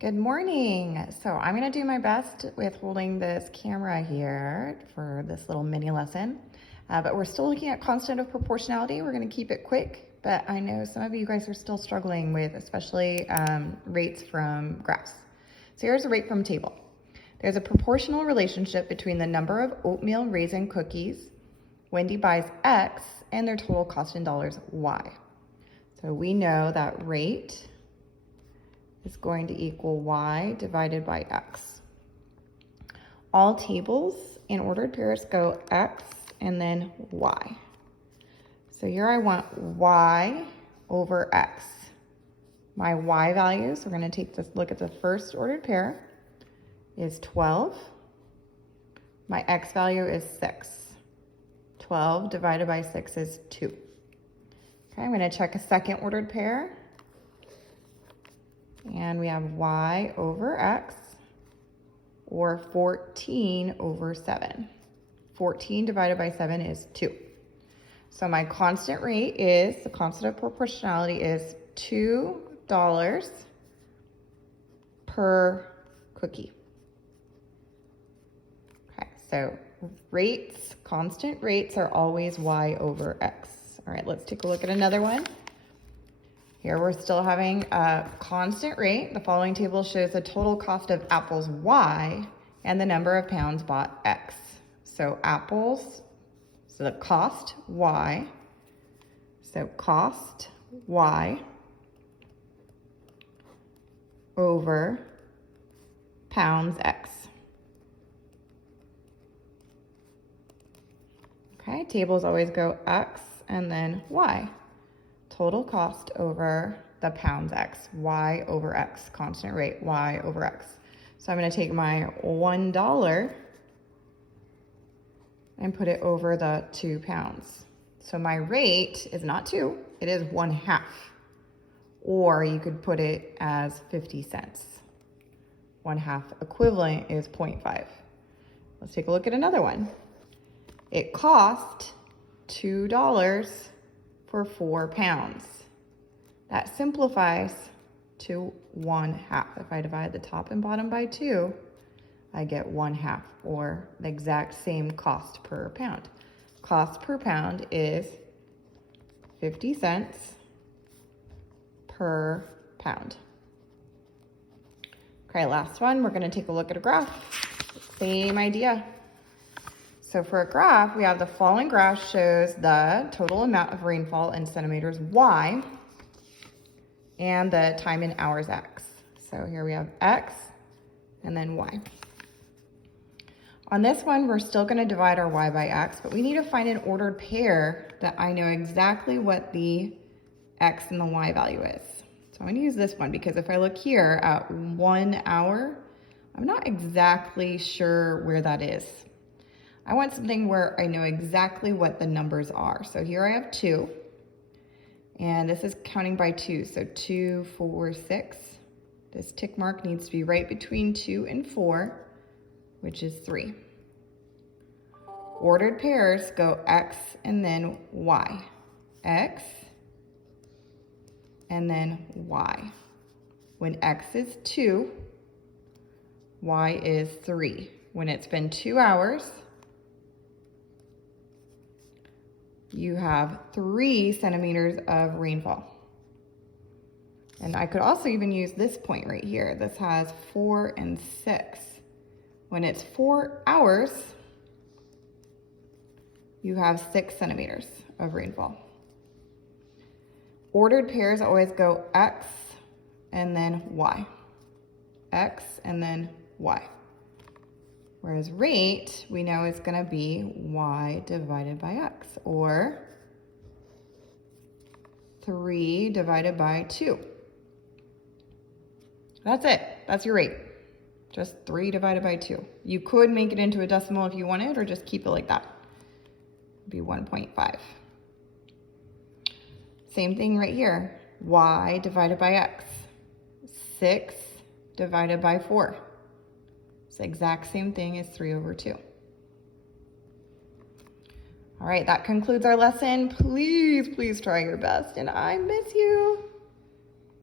Good morning. So I'm going to do my best with holding this camera here for this little mini lesson, but we're still looking at constant of proportionality. We're going to keep it quick, but I know some of you guys are still struggling with especially rates from graphs. So here's a rate from table. There's a proportional relationship between the number of oatmeal raisin cookies Wendy buys X and their total cost in dollars Y. So we know that rate is going to equal Y divided by X. All tables in ordered pairs go X and then Y. So here I want Y over X. My Y values, we're going to take this look at the first ordered pair, is 12. My X value is 6. 12 divided by 6 is 2. Okay, I'm going to check a second ordered pair. And we have Y over X, or 14 over 7. 14 divided by 7 is 2. So my constant rate is, the constant of proportionality is $2 per cookie. Okay, so rates, constant rates are always Y over X. All right, let's take a look at another one. Here we're still having a constant rate. The following table shows the total cost of apples Y and the number of pounds bought X. So apples, so the cost Y, so cost Y over pounds X. Okay, tables always go X and then Y. Total cost over the pounds X, Y over X, constant rate, Y over X. So I'm going to take my $1 and put it over the 2 pounds. So my rate is not 2, it is 1/2. Or you could put it as 50 cents. 1/2 equivalent is 0.5. Let's take a look at another one. It cost $2 for 4 pounds. That simplifies to 1/2. If I divide the top and bottom by 2, I get 1/2, or the exact same cost per pound. Cost per pound is 50 cents per pound. Okay, last one, we're gonna take a look at a graph. Same idea. So for a graph, we have the following graph shows the total amount of rainfall in centimeters Y and the time in hours X. So here we have X and then Y. On this one, we're still going to divide our Y by X, but we need to find an ordered pair that I know exactly what the X and the Y value is. So I'm going to use this one because if I look here at 1 hour, I'm not exactly sure where that is. I want something where I know exactly what the numbers are. So here I have 2, and this is counting by 2. So 2, 4, 6. This tick mark needs to be right between 2 and 4, which is 3. Ordered pairs go X and then Y. X and then Y. When X is 2, Y is 3. When it's been 2 hours, you have 3 centimeters of rainfall. And I could also even use this point right here. This has 4 and 6. When it's 4 hours, you have 6 centimeters of rainfall. Ordered pairs always go X and then Y. X and then Y. Whereas rate, we know is going to be Y divided by X, or 3 divided by 2. That's it. That's your rate. Just 3 divided by 2. You could make it into a decimal if you wanted, or just keep it like that. It'd be 1.5. Same thing right here. Y divided by X. 6 divided by 4. It's the exact same thing as 3 over 2. All right, that concludes our lesson. Please, please try your best, and I miss you.